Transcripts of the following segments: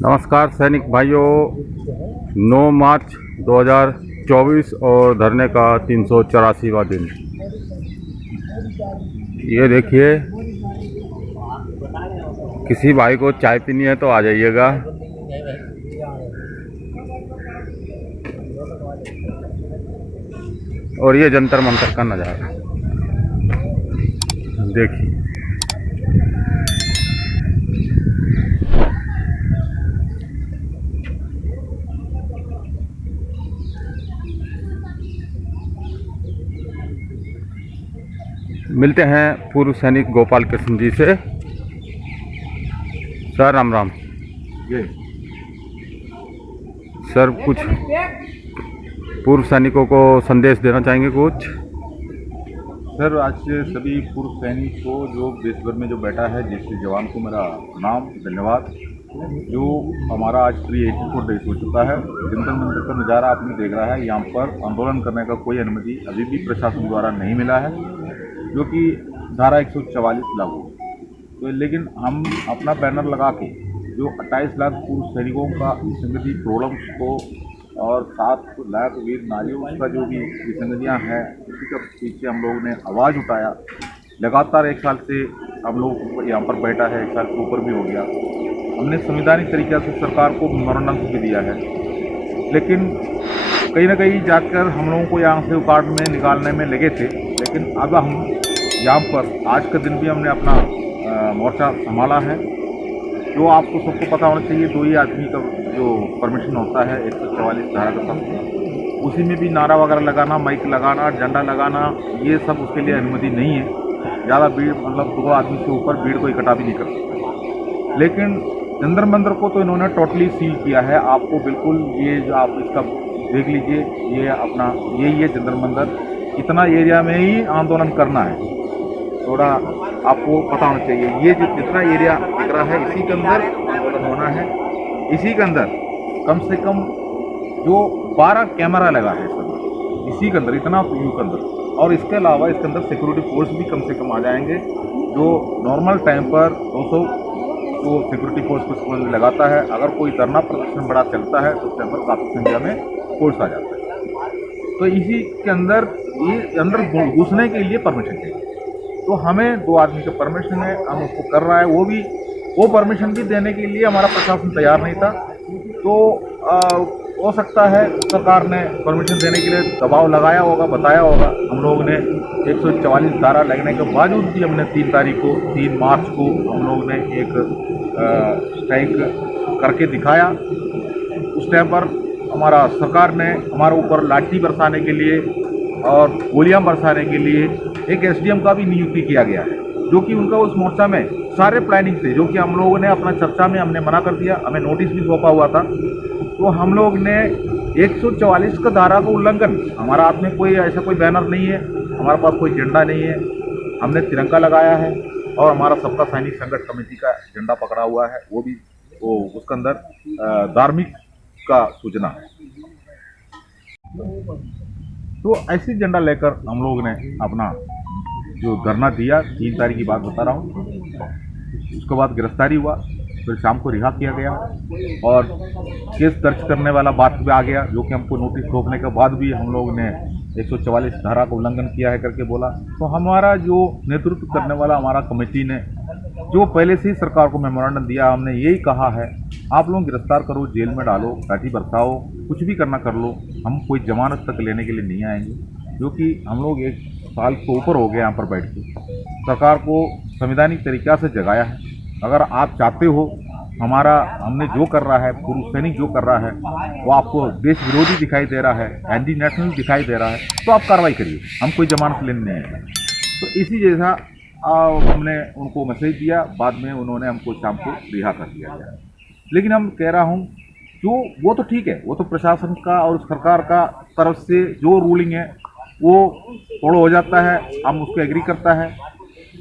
नमस्कार सैनिक भाइयों। 9 मार्च 2024 और धरने का 384वां दिन। ये देखिए, किसी भाई को चाय पीनी है तो आ जाइएगा। और ये जंतर मंतर का नज़ारा देखिए। मिलते हैं पूर्व सैनिक गोपाल कृष्ण जी से। सर राम राम। ये सर, कुछ पूर्व सैनिकों को संदेश देना चाहेंगे कुछ? सर, आज से सभी पूर्व सैनिक को जो देश भर में जो बैठा है, जैसे जवान को मेरा प्रणाम, धन्यवाद। जो हमारा आज 384 डेज हो चुका है, जंतर मंतर का नज़ारा आपने देख रहा है। यहाँ पर आंदोलन करने का कोई अनुमति अभी भी प्रशासन द्वारा नहीं मिला है, जो कि धारा 144 लागू है। तो लेकिन हम अपना बैनर लगा के जो 28 लाख पूर्व सैनिकों का विसंगति प्रॉब्लम्स को और 7 लाख वीर नारियों का जो भी विसंगतियाँ हैं, उसी का पीछे हम लोगों ने आवाज़ उठाया। लगातार 1 साल से हम लोग यहाँ पर बैठा है, 1 साल के ऊपर भी हो गया। हमने संवैधानिक तरीके से सरकार को मेमोरेंडम भी दिया है, लेकिन कहीं ना कहीं जाकर हम लोगों को यहाँ से उखाड़ने निकालने में लगे थे। लेकिन अब हम यहाँ पर आज का दिन भी हमने अपना मोर्चा संभाला है। जो आपको सबको पता होना चाहिए, 2 ही आदमी का जो परमिशन होता है 144 धारा का सब, उसी में भी नारा वगैरह लगाना, माइक लगाना, झंडा लगाना, ये सब उसके लिए अनुमति नहीं है। ज़्यादा भीड़, मतलब 2 आदमी से ऊपर भीड़ को इकट्ठा भी नहीं कर सकते। लेकिन जंतर मंतर को तो इन्होंने टोटली सील किया है। आपको बिल्कुल ये जो आप इसका देख लीजिए, ये अपना यही है जंतर मंतर। इतना एरिया में ही आंदोलन करना है, थोड़ा आपको पता होना चाहिए। ये जो जितना एरिया दिख रहा है, इसी के अंदर आंदोलन होना है। इसी के अंदर कम से कम जो 12 कैमरा लगा है इसके अंदर, इसी के अंदर इतना व्यू के अंदर। और इसके अलावा इसके अंदर सिक्योरिटी फोर्स भी कम से कम आ जाएंगे। जो नॉर्मल टाइम पर 200 जो सिक्योरिटी फोर्स को लगाता है, अगर कोई धरना प्रदर्शन बड़ा चलता है तो उस टाइम पर काफ़ी संख्या में फोर्स आ जाता है। तो इसी के अंदर ये अंदर घुसने के लिए परमिशन चाहिए। तो हमें 2 आदमी का परमिशन है, हम उसको कर रहा है। वो परमिशन भी देने के लिए हमारा प्रशासन तैयार नहीं था। तो हो सकता है सरकार ने परमिशन देने के लिए दबाव लगाया होगा, बताया होगा। हम लोगों ने 144 धारा लगने के बावजूद भी हमने 3 मार्च को हम लोगों ने एक स्ट्राइक करके दिखाया। उस टाइम पर हमारा सरकार ने हमारे ऊपर लाठी बरसाने के लिए और गोलियां बरसाने के लिए एक एसडीएम का भी नियुक्ति किया गया है, जो कि उनका उस मोर्चा में सारे प्लानिंग थे, जो कि हम लोगों ने अपना चर्चा में हमने मना कर दिया। हमें नोटिस भी सौंपा हुआ था। तो हम लोग ने 144 का धारा का उल्लंघन, हमारा हाथ में कोई ऐसा कोई बैनर नहीं है, हमारे पास कोई झंडा नहीं है, हमने तिरंगा लगाया है और हमारा सबका सैनिक संघर्ष कमेटी का झंडा पकड़ा हुआ है। वो भी उसके अंदर धार्मिक का सूचना है। तो ऐसी झंडा लेकर हम लोग ने अपना जो धरना दिया। 3 तारीख की बात बता रहा हूँ। उसके बाद गिरफ्तारी हुआ, फिर शाम को रिहा किया गया और केस दर्ज करने वाला बात भी आ गया, जो कि हमको नोटिस रोकने के बाद भी हम लोग ने 144 धारा का उल्लंघन किया है करके बोला। तो हमारा जो नेतृत्व करने वाला हमारा कमेटी ने जो पहले से ही सरकार को मेमोरेंडम दिया, हमने यही कहा है, आप लोग गिरफ्तार करो, जेल में डालो, लाठी बरसाओ, कुछ भी करना कर लो, हम कोई जमानत तक लेने के लिए नहीं आएंगे। क्योंकि हम लोग 1 साल से ऊपर हो गए यहाँ पर बैठ के सरकार को संवैधानिक तरीक़ा से जगाया है। अगर आप चाहते हो हमने जो कर रहा है, पूर्व सैनिक जो कर रहा है, वो आपको देश विरोधी दिखाई दे रहा है, एंटी नेशनल दिखाई दे रहा है, तो आप कार्रवाई करिए, हम कोई जमानत लेने नहीं आए। तो इसी जैसा हमने उनको मैसेज दिया। बाद में उन्होंने हमको शाम को रिहा कर दिया गया। लेकिन हम कह रहा हूँ, जो वो तो ठीक है, वो तो प्रशासन का और सरकार का तरफ से जो रूलिंग है वो फॉलो हो जाता है, हम उसको एग्री करता है,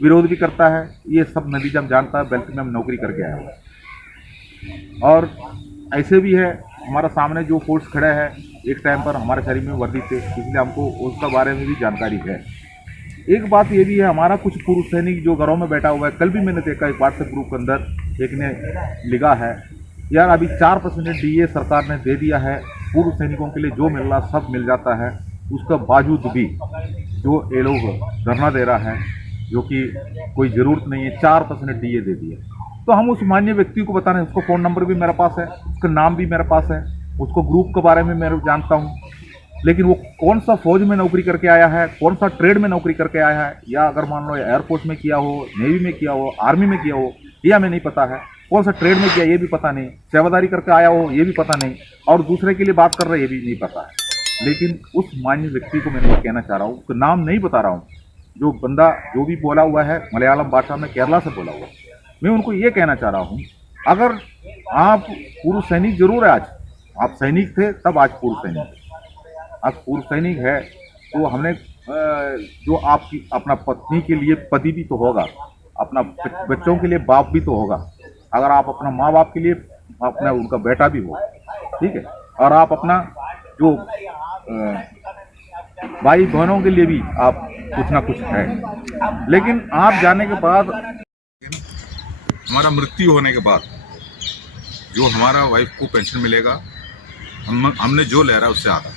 विरोध भी करता है। ये सब नतीजा हम जानता है, बेल्ट में हम नौकरी करके आए हैं। और ऐसे भी है, हमारा सामने जो फोर्स खड़े हैं, एक टाइम पर हमारे शरीर में वर्दी थे, इसलिए हमको उसका बारे में भी जानकारी है। एक बात ये भी है, हमारा कुछ पूर्व सैनिक जो घरों में बैठा हुआ है, कल भी मैंने देखा एक व्हाट्सएप ग्रुप के अंदर एक ने लिखा है यार अभी 4% डीए सरकार ने दे दिया है, पूर्व सैनिकों के लिए जो मिल रहा सब मिल जाता है, उसका बावजूद भी जो ये लोग धरना दे रहा है, जो कि कोई ज़रूरत नहीं है, 4% डीए दे दिया। तो हम उस मान्य व्यक्ति को बताने, उसका फ़ोन नंबर भी मेरे पास है, उसका नाम भी मेरे पास है, उसको ग्रुप के बारे में मैं जानता हूँ, लेकिन वो कौन सा फौज में नौकरी करके आया है, कौन सा ट्रेड में नौकरी करके आया है, या अगर मान लो एयरफोर्स में किया हो, नेवी में किया हो, आर्मी में किया हो, ये हमें नहीं पता है, कौन सा ट्रेड में किया ये भी पता नहीं, सेवादारी करके आया हो ये भी पता नहीं, और दूसरे के लिए बात कर रहा है ये भी नहीं पता है। लेकिन उस मान्य व्यक्ति को मैं नहीं कहना चाह रहा हूँ, उसका नाम नहीं बता रहा हूँ, जो बंदा जो भी बोला हुआ है मलयालम भाषा में केरला से बोला हुआ है, मैं उनको ये कहना चाह रहा हूँ, अगर आप पूर्व सैनिक जरूर है, आज आप सैनिक थे तब आज पूर्व सैनिक, आज पूर्व सैनिक है तो हमने जो आपकी अपना पत्नी के लिए पति भी तो होगा, अपना बच्चों के लिए बाप भी तो होगा, अगर आप अपना माँ बाप के लिए अपना उनका बेटा भी हो, ठीक है, और आप अपना जो भाई बहनों के लिए भी आप कुछ ना कुछ है, लेकिन आप जाने के बाद, हमारा मृत्यु होने के बाद जो हमारा वाइफ को पेंशन मिलेगा, हमने जो ले रहा है उससे आधा,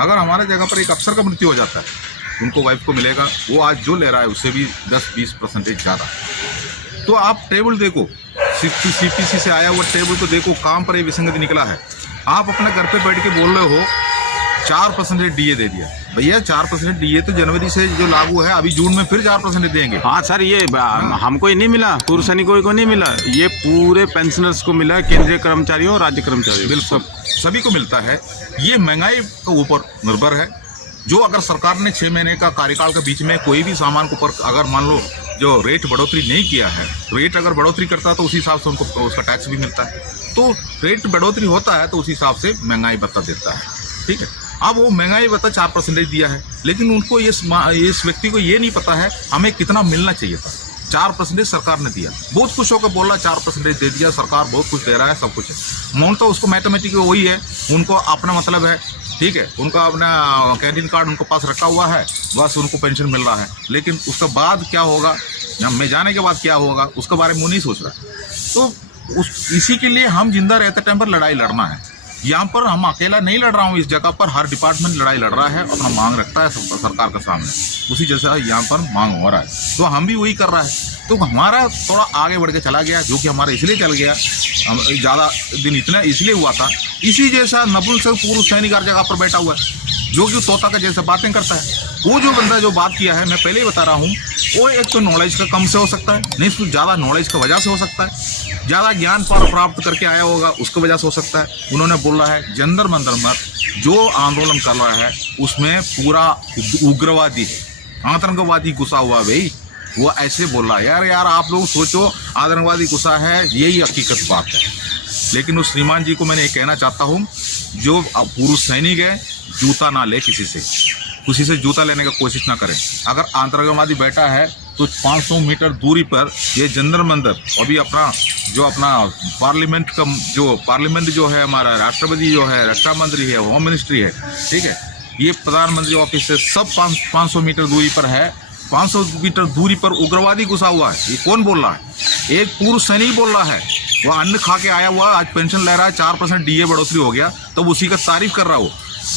अगर हमारे जगह पर एक अफसर का मृत्यु हो जाता है उनको वाइफ को मिलेगा, वो आज जो ले रहा है उससे भी 10-20% ज़्यादा। तो आप टेबल देखो, सीपीसी से आया हुआ टेबल तो देखो, काम पर ये विसंगति निकला है। आप अपने घर पे बैठ के बोल रहे हो 4% डीए दे दिया, भैया 4% डीए तो जनवरी से जो लागू है, अभी जून में फिर 4% देंगे। हाँ सर, ये हमको ही नहीं मिला, पूर्व सैनिकों को नहीं मिला, ये पूरे पेंशनर्स को मिला, केंद्रीय कर्मचारियों और राज्य कर्मचारियों, बिल्कुल सभी को मिलता है। ये महंगाई के ऊपर निर्भर है, जो अगर सरकार ने 6 महीने का कार्यकाल के बीच में कोई भी सामान के ऊपर अगर मान लो जो रेट बढ़ोतरी नहीं किया है, रेट अगर बढ़ोतरी करता है तो उसी हिसाब से उनको उसका टैक्स भी मिलता है, तो रेट बढ़ोतरी होता है तो उसी हिसाब से महंगाई भत्ता देता है, ठीक है। अब वो महंगाई भत्ता 4% दिया है, लेकिन उनको इस व्यक्ति को ये नहीं पता है हमें कितना मिलना चाहिए था। 4% सरकार ने दिया, बहुत खुश होकर बोल रहा है 4% दे दिया, सरकार बहुत कुछ दे रहा है, सब कुछ है। मोन तो उसको मैथमेटिक वही है, उनको अपना मतलब है, ठीक है, उनका अपना कैंटीन कार्ड उनको पास रखा हुआ है, बस उनको पेंशन मिल रहा है, लेकिन उसके बाद क्या होगा, मैं जाने के बाद क्या होगा उसके बारे में वो नहीं सोच रहा। तो इसी के लिए हम जिंदा रहते टाइम पर लड़ाई लड़ना है। यहाँ पर हम अकेला नहीं लड़ रहा हूँ, इस जगह पर हर डिपार्टमेंट लड़ाई लड़ रहा है, अपना मांग रखता है सरकार के सामने, उसी जैसा यहाँ पर मांग हो रहा है, तो हम भी वही कर रहा है। तो हमारा थोड़ा आगे बढ़ के चला गया, जो कि हमारा इसलिए चल गया, ज़्यादा दिन इतना इसलिए हुआ था, इसी जैसा नपुंसक पूर्व सैनिक हर जगह पर बैठा हुआ है, जो कि तोता का जैसे बातें करता है। वो जो बंदा जो बात किया है, मैं पहले ही बता रहा हूँ, वो एक तो नॉलेज का कम से हो सकता है, नहीं तो ज़्यादा नॉलेज की वजह से हो सकता है, ज़्यादा ज्ञान प्राप्त करके आया होगा उसकी वजह से हो सकता है। उन्होंने बोला है जंतर मंतर में जो आंदोलन कर रहा है उसमें पूरा उग्रवादी आतंकवादी घुसा हुआ, भाई वो ऐसे बोल रहा है। यार आप लोग सोचो, आतंकवादी घुसा है, यही हकीकत बात है। लेकिन उस श्रीमान जी को मैंने ये कहना चाहता हूँ, जो पूर्व सैनिक है, जूता ना ले किसी से जूता लेने का कोशिश ना करें। अगर आतंकवादी बैठा है तो 500 मीटर दूरी पर ये जंतर मंतर, अभी अपना पार्लियामेंट जो है, हमारा राष्ट्रपति जो है, रक्षा मंत्री है, होम मिनिस्ट्री है, ठीक है, ये प्रधानमंत्री ऑफिस से सब 500 मीटर दूरी पर है। 500 मीटर दूरी पर उग्रवादी घुसा हुआ है। ये कौन बोल रहा है? एक पूर्व सैनिक बोल रहा है। वो अन्न खा के आया हुआ, आज पेंशन ले रहा है, 4% डीए बढ़ोतरी हो गया, तो उसी का तारीफ कर रहा हो।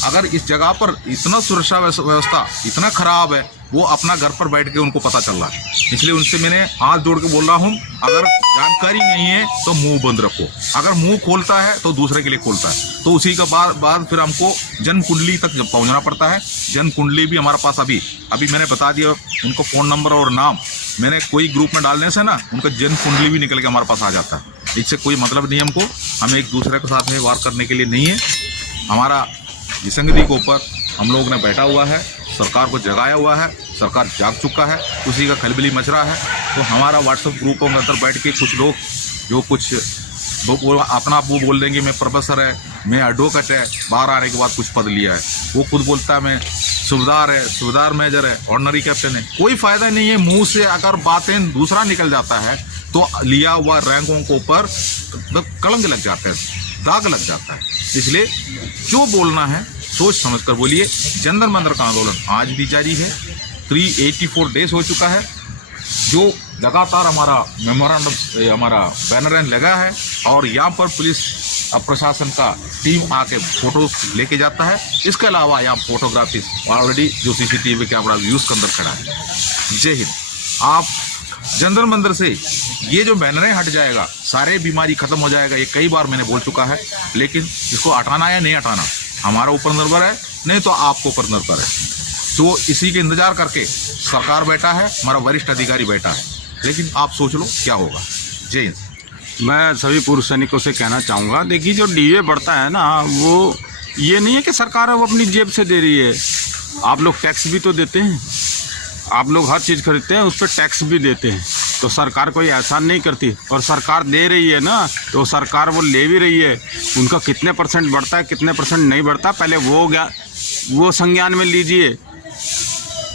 अगर इस जगह पर इतना सुरक्षा व्यवस्था इतना खराब है, वो अपना घर पर बैठ के उनको पता चल रहा है। इसलिए उनसे मैंने हाथ जोड़ के बोल रहा हूँ, अगर जानकारी नहीं है तो मुंह बंद रखो। अगर मुंह खोलता है तो दूसरे के लिए खोलता है, तो उसी का बाद फिर हमको जन कुंडली तक पहुंचना पड़ता है। जन कुंडली भी हमारे पास अभी मैंने बता दिया, उनको फ़ोन नंबर और नाम मैंने कोई ग्रुप में डालने से ना उनका जन कुंडली भी निकल के हमारे पास आ जाता है। इससे कोई मतलब नहीं हमको, हम एक दूसरे के साथ में वार करने के लिए नहीं है। हमारा विसंगति के ऊपर हम लोग ने बैठा हुआ है, सरकार को जगाया हुआ है, सरकार जाग चुका है, उसी का खलबली मच रहा है। तो हमारा व्हाट्सएप ग्रुपों के अंदर बैठ के कुछ लोग जो कुछ वो अपना आप वो बोल देंगे मैं प्रोफेसर है, मैं एडवोकेट है, बाहर आने के बाद कुछ पद लिया है। वो खुद बोलता है मैं सूबेदार मेजर है, ऑर्डिनरी कैप्टन है। कोई फ़ायदा नहीं है, मुंह से अगर बातें दूसरा निकल जाता है तो लिया हुआ रैंकों के ऊपर कलंक लग जाता है, दाग लग जाता है। इसलिए जो बोलना है सोच समझ कर बोलिए। जंतर मंतर का आंदोलन आज भी जारी है, 384 डेज हो चुका है। जो लगातार हमारा मेमोरेंडम, हमारा बैनर लगा है, और यहाँ पर पुलिस प्रशासन का टीम आके फोटो लेके जाता है। इसके अलावा यहाँ फोटोग्राफी ऑलरेडी जो CCTV कैमरा यूज़ के अंदर खड़ा है। जय हिंद। आप जंतर मंदिर से ये जो बैनरें हट जाएगा, सारे बीमारी खत्म हो जाएगा, ये कई बार मैंने बोल चुका है। लेकिन इसको हटाना या नहीं हटाना हमारा ऊपर निर्भर है, नहीं तो आपको ऊपर निर्भर है। तो इसी के इंतजार करके सरकार बैठा है, हमारा वरिष्ठ अधिकारी बैठा है। लेकिन आप सोच लो क्या होगा। जय हिंद। मैं सभी पूर्व सैनिकों से कहना चाहूँगा, देखिए जो डीए बढ़ता है ना, वो ये नहीं है कि सरकार वो अपनी जेब से दे रही है। आप लोग टैक्स भी तो देते हैं, आप लोग हर चीज़ खरीदते हैं, उस पर टैक्स भी देते हैं। तो सरकार कोई एहसान नहीं करती, और सरकार दे रही है ना, तो सरकार वो ले भी रही है। उनका कितने % बढ़ता है, कितने % नहीं बढ़ता, पहले वो संज्ञान में लीजिए।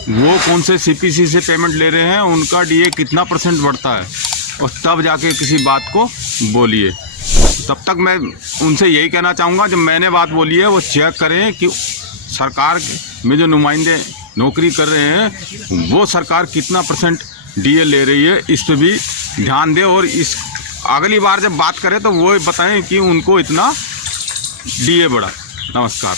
वो कौन से CPC से पेमेंट ले रहे हैं, उनका डीए कितना % बढ़ता है, और तब जाके किसी बात को बोलिए। तब तक मैं उनसे यही कहना चाहूँगा, जो मैंने बात बोली है वो चेक करें कि सरकार में जो नुमाइंदे नौकरी कर रहे हैं वो सरकार कितना % डीए ले रही है, इस पर भी ध्यान दें। और इस अगली बार जब बात करें तो वो बताएं कि उनको इतना डीए बढ़ा। नमस्कार।